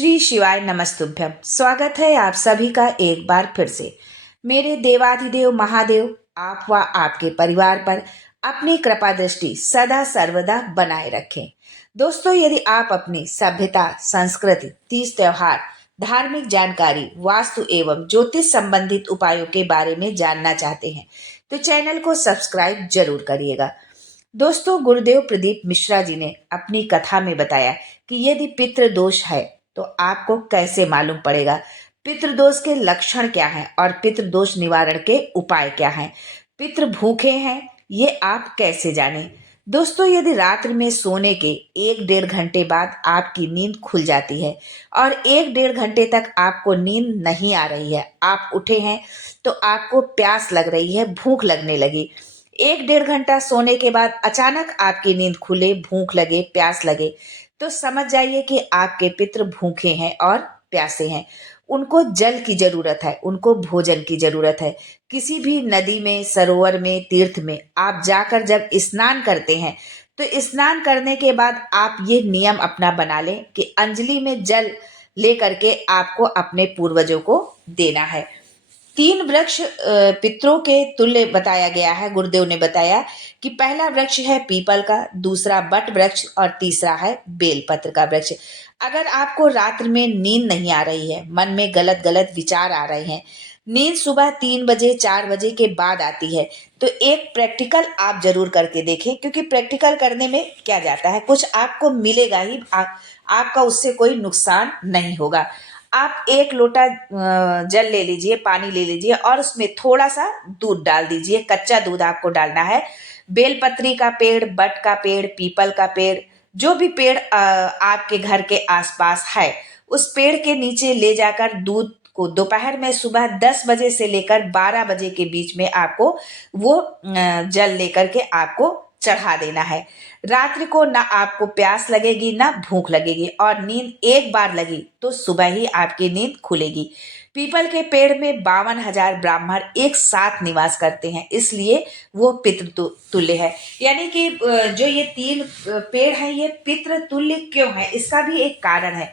श्री शिवाय नमस्तुभ्यम। स्वागत है आप सभी का एक बार फिर से। मेरे देवाधिदेव महादेव आप व आपके परिवार पर अपनी कृपा दृष्टि सदा सर्वदा बनाए रखें। दोस्तों, यदि आप अपनी सभ्यता, संस्कृति, तीज त्योहार, धार्मिक जानकारी, वास्तु एवं ज्योतिष संबंधित उपायों के बारे में जानना चाहते हैं तो चैनल को सब्सक्राइब जरूर करिएगा। दोस्तों, गुरुदेव प्रदीप मिश्रा जी ने अपनी कथा में बताया कि यदि पितृ दोष है तो आपको कैसे मालूम पड़ेगा, पितृदोष के लक्षण क्या हैं और पितृदोष निवारण के उपाय क्या हैं, पितृ भूखे हैं ये आप कैसे जानें। दोस्तों, यदि रात्रि में सोने के 1-1.5 घंटे बाद आपकी नींद खुल जाती है और 1-1.5 घंटे तक आपको नींद नहीं आ रही है, आप उठे हैं तो आपको प्यास लग रही है, भूख लगने लगी, 1-1.5 घंटा सोने के बाद अचानक आपकी नींद खुले, भूख लगे, प्यास लगे, तो समझ जाइए कि आपके पितृ भूखे हैं और प्यासे हैं। उनको जल की जरूरत है, उनको भोजन की जरूरत है। किसी भी नदी में, सरोवर में, तीर्थ में आप जाकर जब स्नान करते हैं तो स्नान करने के बाद आप ये नियम अपना बना लें कि अंजलि में जल लेकर के आपको अपने पूर्वजों को देना है। 3 वृक्ष पितरों के तुल्य बताया गया है। गुरुदेव ने बताया कि पहला वृक्ष है पीपल का, दूसरा बट वृक्ष और तीसरा है बेलपत्र का वृक्ष। अगर आपको रात्र में नींद नहीं आ रही है, मन में गलत गलत विचार आ रहे हैं, नींद सुबह 3 बजे 4 बजे के बाद आती है, तो एक प्रैक्टिकल आप जरूर करके देखें, क्योंकि प्रैक्टिकल करने में क्या जाता है, कुछ आपको मिलेगा ही, आपका उससे कोई नुकसान नहीं होगा। आप 1 लोटा जल ले लीजिए, पानी ले लीजिए और उसमें थोड़ा सा दूध डाल दीजिए, कच्चा दूध आपको डालना है। बेलपत्री का पेड़, बट का पेड़, पीपल का पेड़, जो भी पेड़ आपके घर के आसपास है, उस पेड़ के नीचे ले जाकर दूध को दोपहर में सुबह 10 बजे से लेकर 12 बजे के बीच में आपको वो जल लेकर के आपको चढ़ा देना है। रात्रि को ना आपको प्यास लगेगी ना भूख लगेगी, और नींद एक बार लगी तो सुबह ही आपकी नींद खुलेगी। पीपल के पेड़ में 52,000 ब्राह्मण एक साथ निवास करते हैं, इसलिए वो पितृ तुल्य है। यानी कि जो ये 3 पेड़ हैं ये पितृ तुल्य क्यों है, इसका भी एक कारण है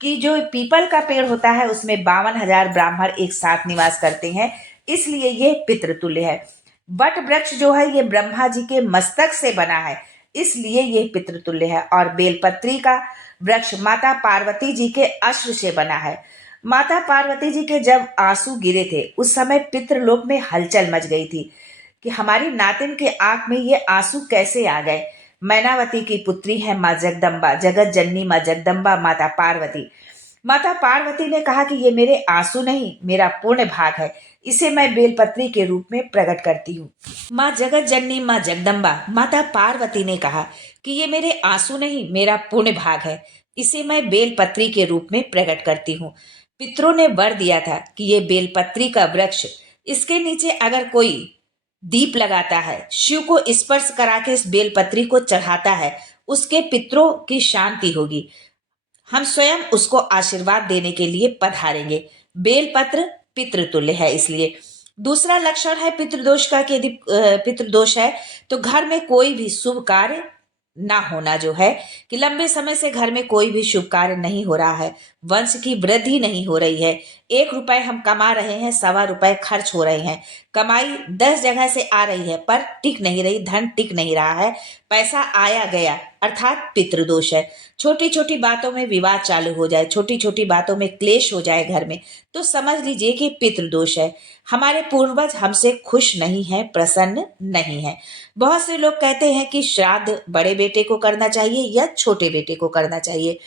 कि जो पीपल का पेड़ होता है उसमें 52,000 ब्राह्मण एक साथ निवास करते हैं, इसलिए ये पितृतुल्य है। वट वृक्ष जो है ये ब्रह्मा जी के मस्तक से बना है, इसलिए ये पितृतुल्य है। और बेलपत्री का वृक्ष माता पार्वती जी के अश्र से बना है। माता पार्वती जी के जब आंसू गिरे थे उस समय पितृलोक में हलचल मच गई थी कि हमारी नातिन के आंख में ये आंसू कैसे आ गए। मैनावती की पुत्री है माँ जगदम्बा, जगत जननी माँ जगदम्बा, माता पार्वती। माता पार्वती ने कहा कि ये मेरे आंसू नहीं, मेरा पुण्य भाग है, इसे मैं बेलपत्री के रूप में प्रकट करती हूँ। माँ जगत जननी माँ जगदम्बा माता पार्वती ने कहा कि ये मेरे आंसू नहीं, मेरा पुण्य भाग है, इसे मैं बेलपत्री के रूप में प्रकट करती हूँ। पितरों ने वर दिया था कि ये बेलपत्री का वृक्ष, इसके नीचे अगर कोई दीप लगाता है, शिव को स्पर्श करा के इस बेलपत्री को चढ़ाता है, उसके पितरों की शांति होगी, हम स्वयं उसको आशीर्वाद देने के लिए पधारेंगे। बेलपत्र पितृतुल्य है इसलिए। दूसरा लक्षण है पितृदोष का कि यदि पितृदोष है तो घर में कोई भी शुभ कार्य ना होना, जो है कि लंबे समय से घर में कोई भी शुभ कार्य नहीं हो रहा है, वंश की वृद्धि नहीं हो रही है, 1 रुपए हम कमा रहे हैं, 1.25 रुपए खर्च हो रहे हैं, कमाई 10 जगह से आ रही है पर टिक नहीं रही, धन टिक नहीं रहा है, पैसा आया गया, अर्थात पितृदोष है। छोटी छोटी बातों में विवाद चालू हो जाए, छोटी छोटी बातों में क्लेश हो जाए घर में, तो समझ लीजिए कि पितृदोष है। हमारे पूर्वज हमसे खुश नहीं है, प्रसन्न नहीं है। बहुत से लोग कहते हैं कि श्राद्ध बड़े बेटे को करना चाहिए या छोटे बेटे को करना चाहिए,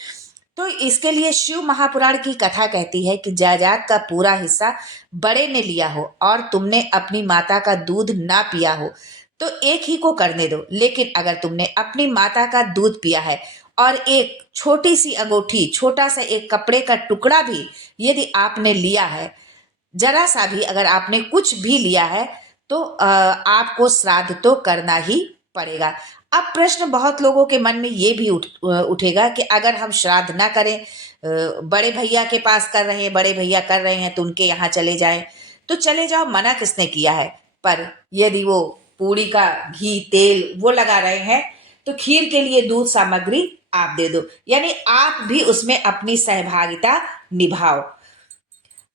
तो इसके लिए शिव महापुराण की कथा कहती है कि जायदाद का पूरा हिस्सा बड़े ने लिया हो और तुमने अपनी माता का दूध ना पिया हो तो एक ही को करने दो, लेकिन अगर तुमने अपनी माता का दूध पिया है और एक छोटी सी अंगूठी, छोटा सा एक कपड़े का टुकड़ा भी यदि आपने लिया है, जरा सा भी अगर आपने कुछ भी लिया है, तो आपको श्राद्ध तो करना ही पड़ेगा। अब प्रश्न बहुत लोगों के मन में ये भी उठेगा कि अगर हम श्राद्ध ना करें, बड़े भैया के पास कर रहे हैं, बड़े भैया कर रहे हैं तो उनके यहाँ चले जाएं, तो चले जाओ, मना किसने किया है। पर यदि वो पूड़ी का घी तेल वो लगा रहे हैं तो खीर के लिए दूध सामग्री आप दे दो, यानी आप भी उसमें अपनी सहभागिता निभाओ।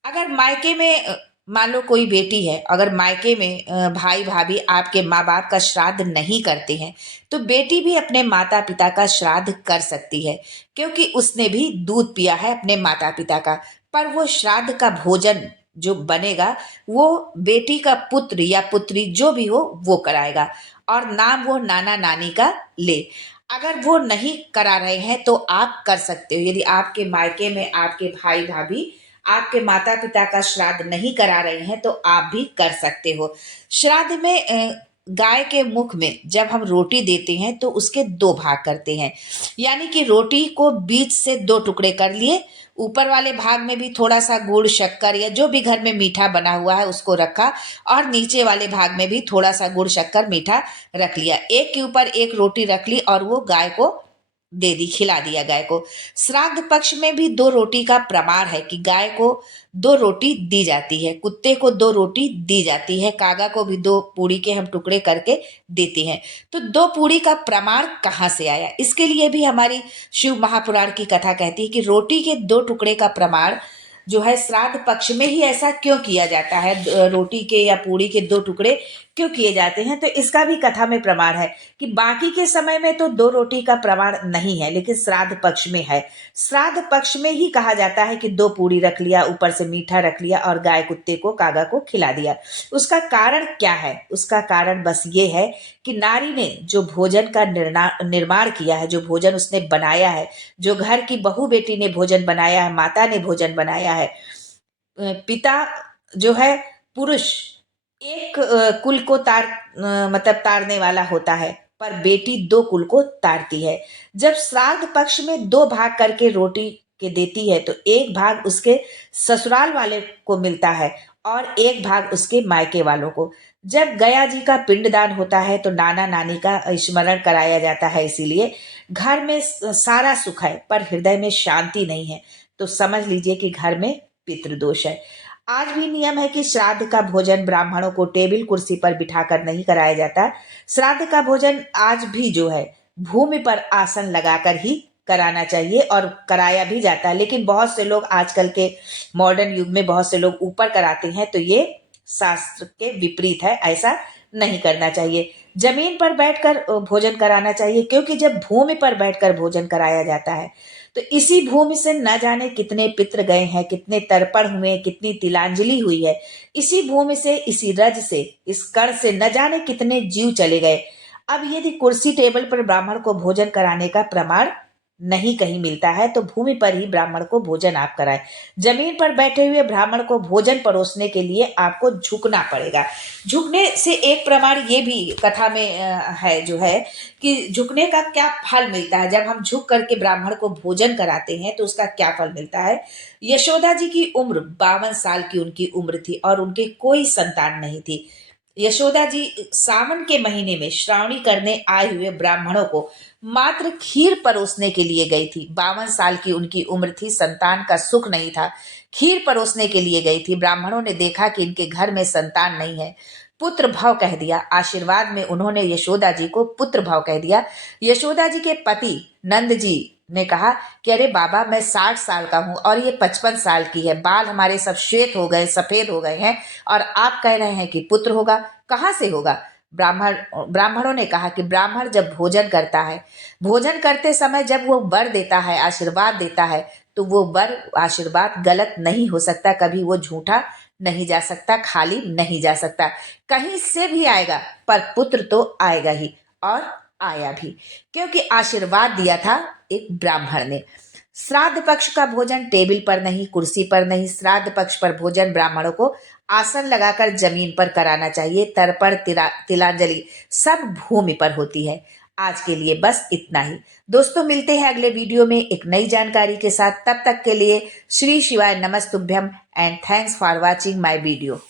अगर मायके में मान लो कोई बेटी है, अगर मायके में भाई भाभी आपके माँ बाप का श्राद्ध नहीं करते हैं, तो बेटी भी अपने माता पिता का श्राद्ध कर सकती है, क्योंकि उसने भी दूध पिया है अपने माता पिता का। पर वो श्राद्ध का भोजन जो बनेगा, वो बेटी का पुत्र या पुत्री जो भी हो वो कराएगा, और नाम वो नाना नानी का ले। अगर वो नहीं करा रहे हैं तो आप कर सकते हो। यदि आपके मायके में आपके भाई भाभी आपके माता पिता का श्राद्ध नहीं करा रहे हैं तो आप भी कर सकते हो। श्राद्ध में गाय के मुख में जब हम रोटी देते हैं तो उसके दो भाग करते हैं, यानी कि रोटी को बीच से दो टुकड़े कर लिए, ऊपर वाले भाग में भी थोड़ा सा गुड़ शक्कर या जो भी घर में मीठा बना हुआ है उसको रखा, और नीचे वाले भाग में भी थोड़ा सा गुड़ शक्कर मीठा रख लिया, एक के ऊपर एक रोटी रख ली और वो गाय को दे दी, खिला दिया गाय को। श्राद्ध पक्ष में भी दो रोटी का प्रमाण है कि गाय को दो रोटी दी जाती है, कुत्ते को दो रोटी दी जाती है, कागा को भी दो पूड़ी के हम टुकड़े करके देते हैं। तो दो पूड़ी का प्रमाण कहाँ से आया, इसके लिए भी हमारी शिव महापुराण की कथा कहती है कि रोटी के दो टुकड़े का प्रमाण जो है श्राद्ध पक्ष में ही ऐसा क्यों किया जाता है, रोटी के या पूड़ी के दो टुकड़े क्यों किए जाते हैं, तो इसका भी कथा में प्रमाण है कि बाकी के समय में तो दो रोटी का प्रमाण नहीं है, लेकिन श्राद्ध पक्ष में है। श्राद्ध पक्ष में ही कहा जाता है कि दो पूड़ी रख लिया, ऊपर से मीठा रख लिया और गाय कुत्ते को कागा को खिला दिया। उसका कारण क्या है? उसका कारण बस ये है कि नारी ने जो भोजन का निर्माण किया है, जो भोजन उसने बनाया है, जो घर की बहू बेटी ने भोजन बनाया है, माता ने भोजन बनाया है, पिता जो है पुरुष एक कुल को मतलब तारने वाला होता है, पर बेटी दो कुल को तारती है। जब श्राद्ध पक्ष में दो भाग करके रोटी के देती है तो एक भाग उसके ससुराल वाले को मिलता है और एक भाग उसके मायके वालों को। जब गया जी का पिंडदान होता है तो नाना नानी का स्मरण कराया जाता है, इसीलिए घर में सारा सुख है पर हृदय में शांति नहीं है, तो समझ लीजिए कि घर में पितृदोष है। आज भी नियम है कि श्राद्ध का भोजन ब्राह्मणों को टेबल कुर्सी पर बिठाकर नहीं कराया जाता। श्राद्ध का भोजन आज भी जो है भूमि पर आसन लगाकर ही कराना चाहिए और कराया भी जाता है, लेकिन बहुत से लोग आजकल के मॉडर्न युग में बहुत से लोग ऊपर कराते हैं, तो ये शास्त्र के विपरीत है, ऐसा नहीं करना चाहिए। जमीन पर बैठकर भोजन कराना चाहिए, क्योंकि जब भूमि पर बैठकर भोजन कराया जाता है तो इसी भूमि से न जाने कितने पितृ गए हैं, कितने तर्पण हुए, कितनी तिलांजलि हुई है। इसी भूमि से, इसी रज से, इस कण से न जाने कितने जीव चले गए। अब यदि कुर्सी टेबल पर ब्राह्मण को भोजन कराने का प्रमाण नहीं कहीं मिलता है तो भूमि पर ही ब्राह्मण को भोजन आप कराएं। जमीन पर बैठे हुए ब्राह्मण को भोजन परोसने के लिए आपको झुकना पड़ेगा। झुकने से एक प्रमाण ये भी कथा में है जो है कि झुकने का क्या फल मिलता है। जब हम झुक करके ब्राह्मण को भोजन कराते हैं तो उसका क्या फल मिलता है। यशोदा जी की उम्र 52 साल की उनकी उम्र थी और उनके कोई संतान नहीं थी। यशोदा जी सावन के महीने में श्रावणी करने आए हुए ब्राह्मणों को मात्र खीर परोसने के लिए गई थी। 52 साल की उनकी उम्र थी, संतान का सुख नहीं था, खीर परोसने के लिए गई थी। ब्राह्मणों ने देखा कि इनके घर में संतान नहीं है, पुत्र भाव कह दिया। आशीर्वाद में उन्होंने यशोदा जी को पुत्र भाव कह दिया। यशोदा जी के पति नंद जी ने कहा कि अरे बाबा, मैं 60 साल का हूं और ये 55 साल की है, बाल हमारे सब श्वेत हो गए, सफेद हो गए हैं, और आप कह रहे हैं कि पुत्र होगा, कहाँ से होगा। ब्राह्मणों ने कहा कि ब्राह्मण जब भोजन करता है, भोजन करते समय जब वो वर देता है, आशीर्वाद देता है, तो वो वर आशीर्वाद गलत नहीं हो सकता, कभी वो झूठा नहीं जा सकता, खाली नहीं जा सकता, कहीं से भी आएगा, पर पुत्र तो आएगा ही, और आया भी, क्योंकि आशीर्वाद दिया था एक ब्राह्मण ने। श्राद्ध पक्ष का भोजन टेबल पर नहीं, कुर्सी पर नहीं, श्राद्ध पक्ष पर भोजन ब्राह्मणों को आसन लगाकर जमीन पर कराना चाहिए। तर्पण तिलांजलि सब भूमि पर होती है। आज के लिए बस इतना ही दोस्तों, मिलते हैं अगले वीडियो में एक नई जानकारी के साथ। तब तक के लिए श्री शिवाय नमस्तुभ्यम and thanks for watching my video.